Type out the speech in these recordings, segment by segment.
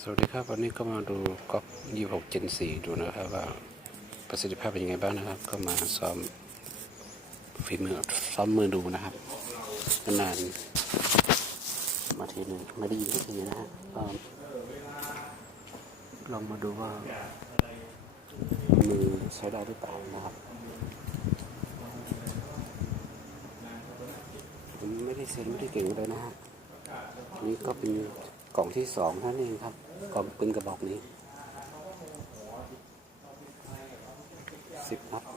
สวัสดีครับ วันนี้ก็มาดูก๊อก26 Gen 4ดูนะครับว่าประสิทธิภาพเป็นยังไงบ้างนะครับ ก็มาซ้อมฝีมือซ้อมมือดูนะครับนานมาทีหนึ่งไม่ได้ยินทีนะฮะก็ลองมาดูว่ามือใช้ได้หรือเปล่านะครับผมไม่ได้เซ็นไม่ได้เก่งเลยนะฮะนี่ก็เป็น กล่องที่สองนั่นเองครับกล่องปืนกระบอกนี้สิบนัด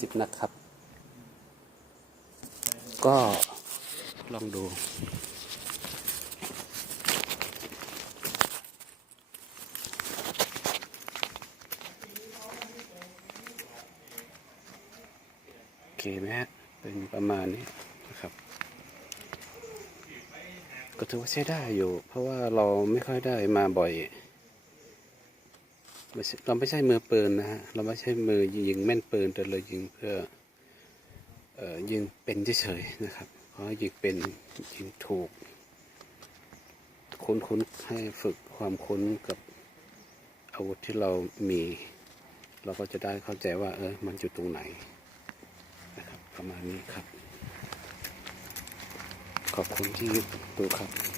สิบนัดครับ ก็ลองดูโอเคไหมฮะ เป็นประมาณนี้นะครับ ก็ถือว่าใช้ได้อยู่ เพราะว่าเราไม่ค่อยได้มาบ่อย เราไม่ใช่มือปืนนะฮะ เราไม่ใช่มือยิงแม่นปืนแต่เรายิงเพื่ออยิงเป็นเฉยๆนะครับ เพราะยิงเป็นยิงถูก คุ้นๆให้ฝึกความคุ้นกับอาวุธที่เรามี เราก็จะได้เข้าใจว่า เออมันอยู่ตรงไหนนะครับประมาณนี้ครับ ขอบคุณที่ดูครับ